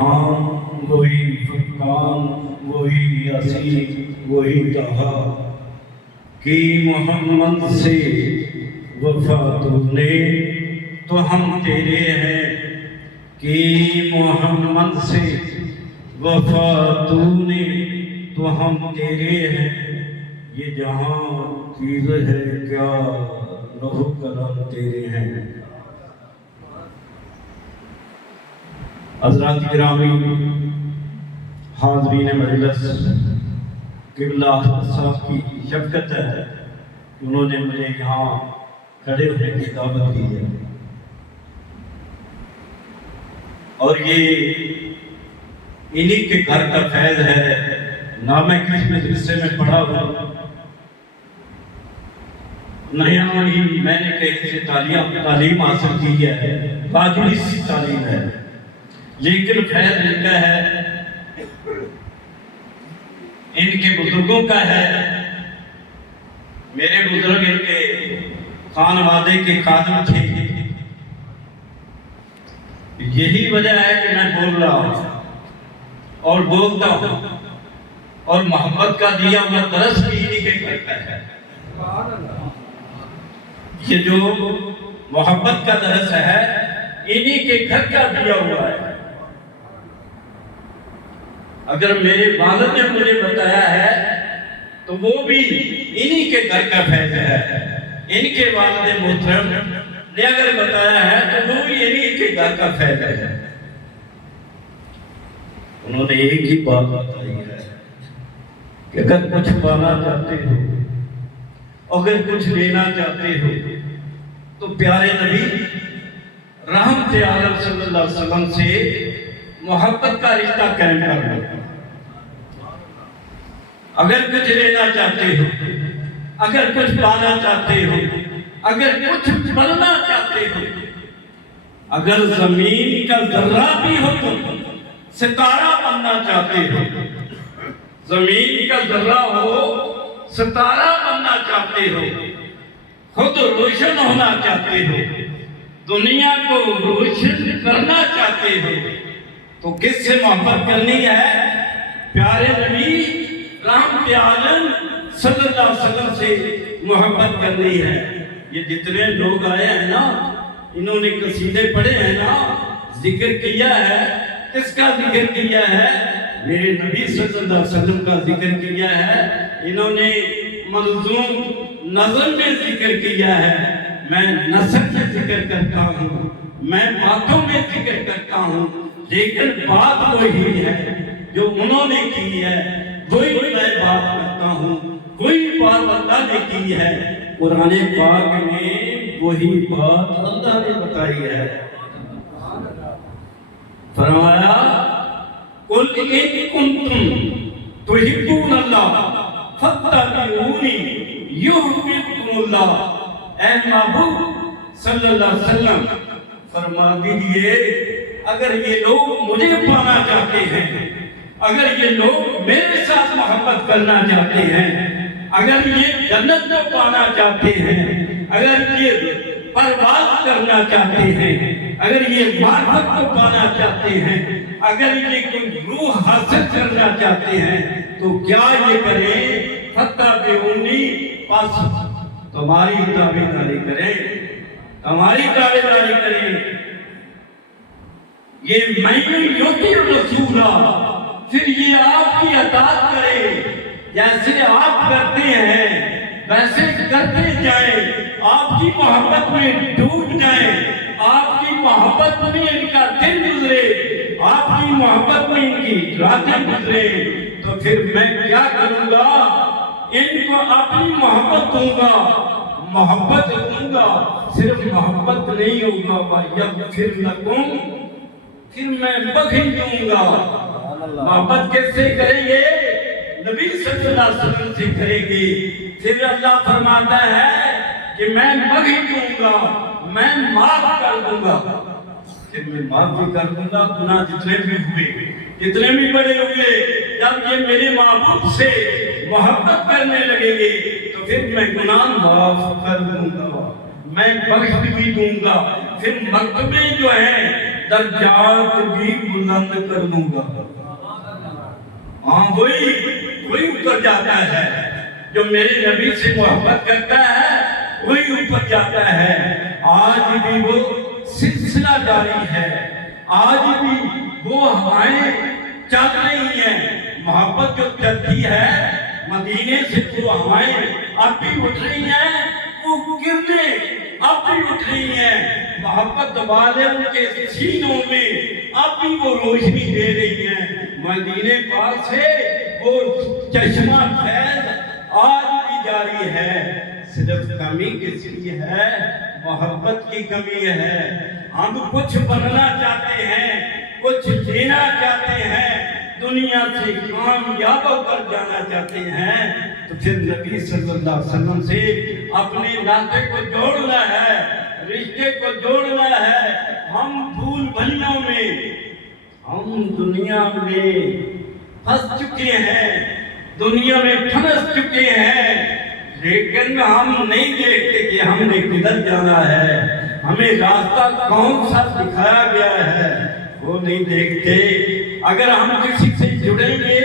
وہی فرقان وہی یاسین وہی طہا کی محمد سے وفا تو نے تو ہم تیرے ہیں کی محمد سے وفا تو نے تو ہم تیرے ہیں یہ جہاں چیز ہے کیا لوح قلم تیرے ہیں۔ حضرات گرامی حاضرین مجلس، قبلہ صاحب کی شفقت ہے، انہوں نے مجھے یہاں کھڑے ہونے کی دعوت دی ہے، اور یہ انہی کے گھر کا فیض ہے۔ نہ میں کسی مدرسے میں پڑھا ہوں، نہ ہی میں نے کہیں سے تعلیم حاصل کی ہے، باقی سی تعلیم ہے، لیکن فیض ان کا ہے، ان کے بزرگوں کا ہے۔ میرے بزرگ ان کے خانوادے کے خادم تھے، یہی وجہ ہے کہ میں بول رہا ہوں اور بولتا ہوں، اور محبت کا دیا ہوا درس بھی انہی کے کرتا ہے۔ یہ جو محبت کا درس ہے انہی کے گھر کا دیا ہوا ہے۔ اگر میرے والد نے مجھے بتایا ہے تو وہ بھی انہی کے گھر کا فیض ہے۔ ان کے والد محترم نے اگر بتایا ہے تو وہ بھی انہی کے گھر کا فیض ہے۔ انہوں نے ایک ہی بات بتائی ہے کہ اگر کچھ پانا چاہتے ہو، اگر کچھ لینا چاہتے ہو تو پیارے نبی رحمت عالم صلی اللہ علیہ وسلم سے محبت کا رشتہ قائم کر لو۔ اگر کچھ لینا چاہتے ہو، اگر کچھ پانا چاہتے ہو، اگر کچھ بننا چاہتے ہو، اگر زمین کا ذرہ بھی ہو تو ستارہ بننا چاہتے ہو، زمین کا ذرہ ہو ستارہ بننا چاہتے ہو، خود روشن ہونا چاہتے ہو، دنیا کو روشن کرنا چاہتے ہو، تو کس سے محبت کرنی ہے؟ پیارے نبی رحمت عالم صلی اللہ علیہ وسلم سے محبت کرنی ہے۔ یہ جتنے لوگ آئے ہیں نا، انہوں نے قصیدے پڑھے ہیں نا، ذکر کیا ہے، کس کا ذکر کیا ہے؟ میرے نبی صلی اللہ علیہ وسلم کا ذکر کیا ہے۔ انہوں نے منظوم نظم میں ذکر کیا ہے۔ میں نثر میں ذکر کرتا ہوں، میں باتوں میں ذکر کرتا ہوں، لیکن بات وہی ہے جو انہوں نے کی ہے، وہی میں بات کرتا ہوں۔ کوئی بات اللہ نے کی ہے، قرآن پاک میں وہی بات اللہ نے بتائی ہے۔ فرمایا قُلْ إِن كُنتُمْ تُحِبُّونَ اللَّهَ فَاتَّبِعُونِي يُحْبِبْكُمُ اللَّهُ۔ اے محبوب صلی اللہ علیہ وسلم فرما دیجئے، اگر یہ لوگ مجھے پانا چاہتے ہیں، اگر یہ لوگ میرے ساتھ محبت کرنا چاہتے ہیں، اگر یہ جنت کو پانا چاہتے ہیں، اگر یہ پرواز کرنا چاہتے ہیں، اگر یہ معرفت کو پانا چاہتے ہیں، اگر یہ کوئی روح حاصل کرنا چاہتے ہیں، تو کیا یہ کریں؟ فَاتَّبِعُونِی، پس تمہاری تابعداری کریں، تمہاری تابعداری کریں۔ یہ مَن یُطِعِ الرَّسُولَ، پھر یہ آپ کی اطاعت کرے، جیسے آپ کرتے ہیں ویسے کرتے جائیں، آپ کی محبت میں ڈوب جائیں، آپ کی محبت میں ان کا دل گزرے، آپ کی محبت میں ان کی راتیں گزرے، تو پھر میں کیا کروں گا؟ ان کو اپنی محبت دوں گا، محبت دوں گا، صرف محبت نہیں ہوگا، وَيَغْفِرْ لَكُمْ، پھر میں بخش دوں گا۔ محبت کس سے کریں گے؟ نبی صلی اللہ علیہ وسلم سے کریں گے۔ پھر اللہ فرماتا ہے کہ میں بخش دوں گا، میں معاف کر دوں گا۔ پھر میں معاف بھی کر دوں گا، گناہ جتنے بھی ہوئے، جتنے بھی بڑے ہوئے، جب یہ میرے محبوب سے محبت کرنے لگیں گے تو پھر میں گناہ معاف کر دوں گا، میں بخش بھی دوں گا۔ پھر مرتبے جو ہیں درجات بھی بلند کر دوں گا۔ ہاں وہی اوپر جاتا ہے جو میرے نبی سے محبت کرتا ہے، وہی اوپر جاتا ہے۔ آج بھی وہ سلسلہ جاری ہے، آج بھی وہ ہوائیں چل رہی ہیں۔ محبت جو چلتی ہے مدینے سے، وہ ہوائیں اب بھی اٹھ رہی ہیں، وہ کرنیں اب بھی اٹھ رہی ہیں۔ محبت والے ان کے سینوں میں اب بھی وہ روشنی دے رہی ہیں۔ مدینے پاس سے وہ چشمہ فیض آج بھی جاری ہے۔ صرف کمی کس کی ہے؟ محبت کی کمی ہے۔ ہم کچھ بننا چاہتے ہیں، کچھ لینا چاہتے ہیں، دنیا سے کامیاب ہو کر جانا چاہتے ہیں، تو پھر نبی صلی اللہ علیہ وسلم سے اپنے ناطے کو جوڑنا ہے، رشتے کو جوڑنا ہے۔ ہم بھول بھلیوں میں، ہم دنیا میں پھنس چکے ہیں، دنیا میں پھنس چکے ہیں، لیکن ہم نہیں دیکھتے کہ ہم نے کدھر جانا ہے، ہمیں راستہ کون سا دکھایا گیا ہے، وہ نہیں دیکھتے۔ اگر ہم کسی سے جڑیں گے،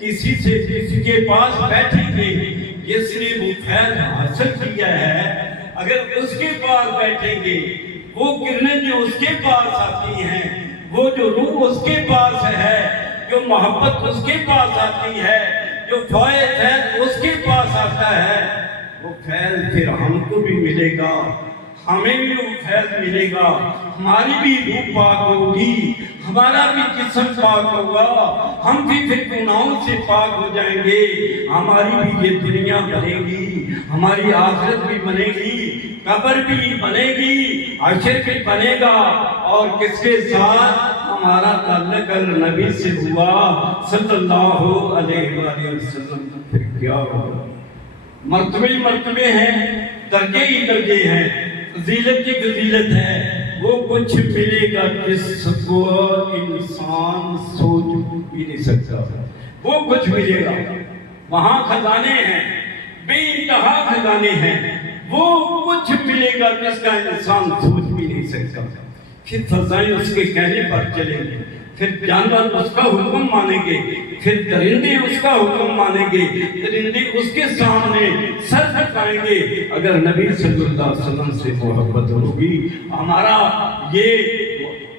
کسی کے پاس بیٹھیں گے جس نے وہ فیض حاصل کیا ہے، اگر اس کے پاس بیٹھیں گے، وہ کرنیں جو اس کے پاس آتی ہیں، وہ جو روح اس کے پاس ہے، جو محبت اس کے پاس آتی ہے، جو فیض ہے اس کے پاس آتا ہے، وہ فیض پھر ہم کو بھی ملے گا، ہمیں بھی وہ فیض ملے گا، ہماری بھی روح پاک ہوگی، ہمارا بھی جسم پاک ہوگا، ہم بھی پھر گناہوں سے پاک ہو جائیں گے، ہماری بھی یہ دنیا بنے گی، ہماری آخرت بھی بنے گی، قبر بھی بنے گی، حشر بھی بنے گا، اور کس کے ساتھ؟ ہمارا تعلق نبی سے ہوا صلی اللہ علیہ وآلہ وسلم۔ پھر کیا ہوگا؟ مرتبے ہیں، درجے ہی درجے ہیں، فضیلت کی فضیلت ہے۔ وہ کچھ ملے گا جس کو انسان سوچ بھی نہیں سکتا، وہ کچھ ملے گا۔ وہاں خزانے ہیں، بے انتہا خزانے ہیں، وہ کچھ ملے گا جس کا انسان سوچ بھی نہیں سکتا۔ پھر فضائیں اس کے کہنے پر چلیں گے، پھر جانور اس کا حکم مانیں گے، پھر درندے اس کا حکم مانیں گے، درندے اس کے سامنے سر جھکائیں گے۔ اگر نبی صلی اللہ علیہ وسلم سے محبت ہوگی، ہمارا یہ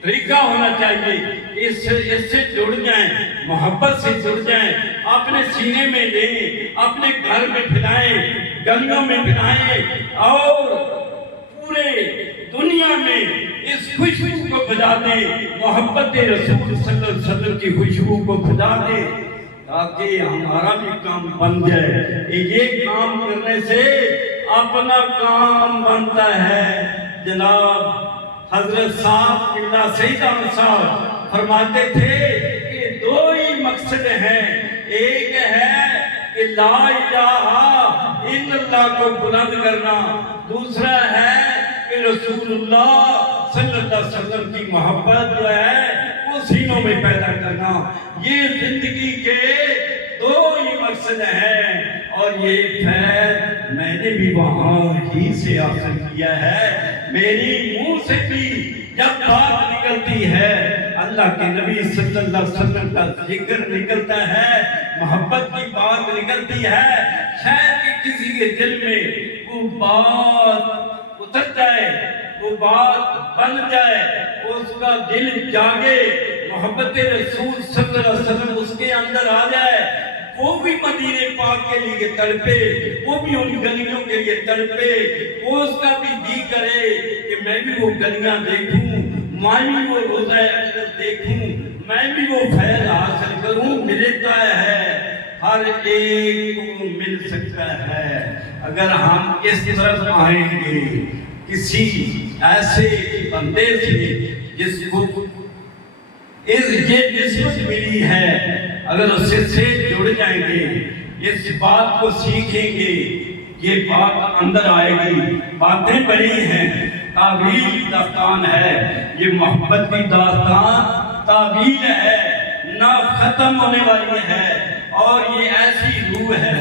طریقہ ہونا چاہیے، اس سے جڑ جائیں، محبت سے جڑ جائیں، اپنے سینے میں لیں، اپنے گھر میں پھیلائیں، گلیوں میں پھیلائیں، اور پورے دنیا میں اس خوشبو کو پھیلا دیں، محبت رسول صلی اللہ علیہ وسلم کی خوشبو کو پھیلا دیں، تاکہ ہمارا بھی کام بن جائے۔ یہ کام کرنے سے اپنا کام بنتا ہے۔ جناب حضرت صاحب قبلہ سید احمد صاحب فرماتے تھے کہ دو ہی مقصد ہیں، ایک ہے کہ لا الہ الا اللہ کو بلند کرنا، دوسرا ہے کہ رسول اللہ صلی اللہ علیہ وسلم کی محبت جو ہے وہ سینوں میں پیدا کرنا۔ یہ زندگی کے دو ہی مقصد ہیں، اور یہ فیض میں نے بھی وہاں ہی سے حاصل کیا ہے۔ میری منہ سے بھی جب بات نکلتی ہے، اللہ کے نبی صلی اللہ علیہ وسلم کا ذکر نکلتا ہے، محبت کی بات نکلتی ہے، شاید کہ کسی کے دل میں وہ بات اتر جائے، وہ بات بن جائے، اس کا دل جاگے، محبت رسول صلی اللہ علیہ وسلم اس کے اندر آ جائے، وہ بھی مدینے پاک کے لیے تڑپے، وہ بھی ان گلیوں کے لیے تڑپے، وہ اس کا بھی جی کرے کہ میں بھی وہ گلیاں دیکھوں، میں بھی وہ روضہ اقدس دیکھوں، میں بھی وہ فیض حاصل کروں۔ ملتا ہے، ہر ایک کو مل سکتا ہے اگر ہم اس طرف آئیں گے، کسی ایسے بندے سے جس کو یہ نسبت ملی ہے، اگر اس سے جڑ جائیں گے، اس بات کو سیکھیں گے، یہ بات اندر آئے گی۔ باتیں بڑی ہیں، تعبیر داستان ہے، یہ محبت کی داستان تعبیر ہے، نہ ختم ہونے والی ہے، اور یہ ایسی روح ہے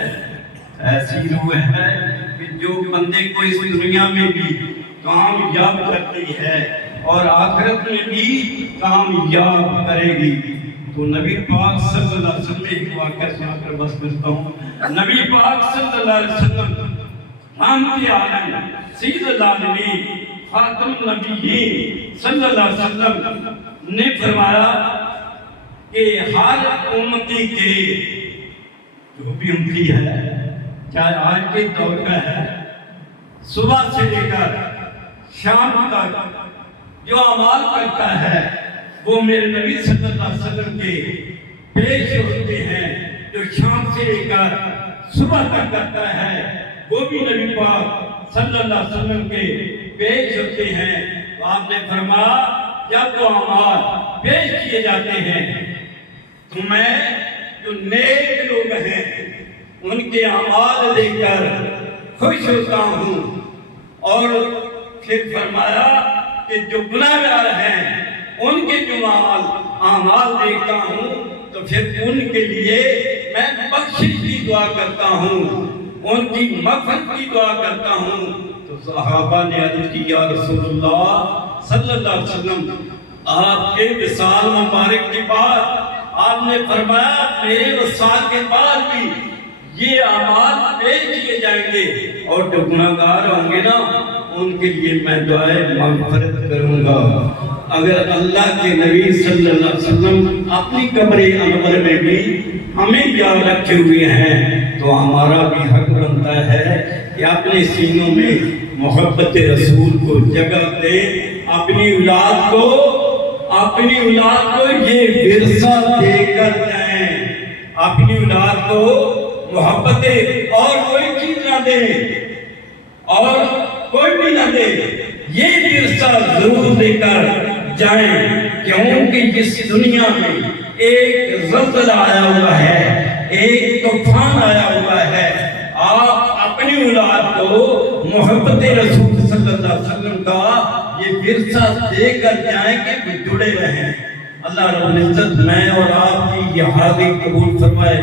کہ جو بندے کو اس دنیا میں بھی کامیاب کرتی ہے، اور آخرت میں بھی کامیاب کرے گی۔ تو نبی پاک صلی اللہ علیہ وسلم ایک واقعہ سنا کر بس کرتا ہوں۔ نبی پاک صلی اللہ علیہ وسلم رحمت عالم سید العالمین خاتم النبیین صلی اللہ علیہ وسلم نے فرمایا کہ ہر امتی کے جو بھی امتی ہے، چاہے آج کے دور کا ہے، صبح سے لے کر شام تک جو اعمال کرتا ہے وہ میرے نبی صلی اللہ علیہ وسلم کے پیش ہوتے ہیں۔ جو شام سے لے کر صبح تک کرتا ہے وہ بھی نبی پاک صلی اللہ علیہ وسلم کے پیش ہوتے ہیں۔ تو آپ نے فرمایا جب وہ اعمال پیش کیے جاتے ہیں تو میں جو نیک لوگ ہیں ان کے اعمال دیکھ کر خوش ہوتا ہوں، اور پھر فرمایا کہ جو گناہ گار ہیں ان کے جو اعمال دیکھتا ہوں تو پھر ان کے لیے میں بخشش کی دعا کرتا ہوں، ان کی مغفرت کی دعا کرتا ہوں۔ تو صحابہ نے عرض کی یا رسول اللہ صلی اللہ علیہ وسلم، آپ کے وصال مبارک کے بعد آپ نے فرمایا میرے وصال کے بعد بھی یہ اعمال پیش کیے جائیں گے، اور جو گناہ گار ہوں گے نا ان کے لیے میں دعائے مغفرت کروں گا۔ اگر اللہ کے نبی صلی اللہ علیہ وسلم اپنی قبر انور میں بھی ہمیں یاد رکھے ہوئے ہیں تو ہمارا بھی حق بنتا ہے کہ اپنے سینوں میں محبت رسول کو جگہ دے، اپنی اولاد کو یہ ورثہ دے کر جائیں، اپنی اولاد کو محبت اور کوئی چیز نہ دے اور کوئی بھی نہ دے، یہ ورثہ ضرور دے کر جائیں، کیونکہ اس دنیا میں ایک زلزلہ آیا ہوا ہے، ایک طوفان آیا ہوا ہے۔ آپ اپنی اولاد کو محبت رسول صلی اللہ علیہ وسلم کا یہ ورثہ دے کر جائیں کہ وہ جڑے رہیں۔ اللہ رب العزت میں اور آپ کی یہ حاضری قبول فرمائے۔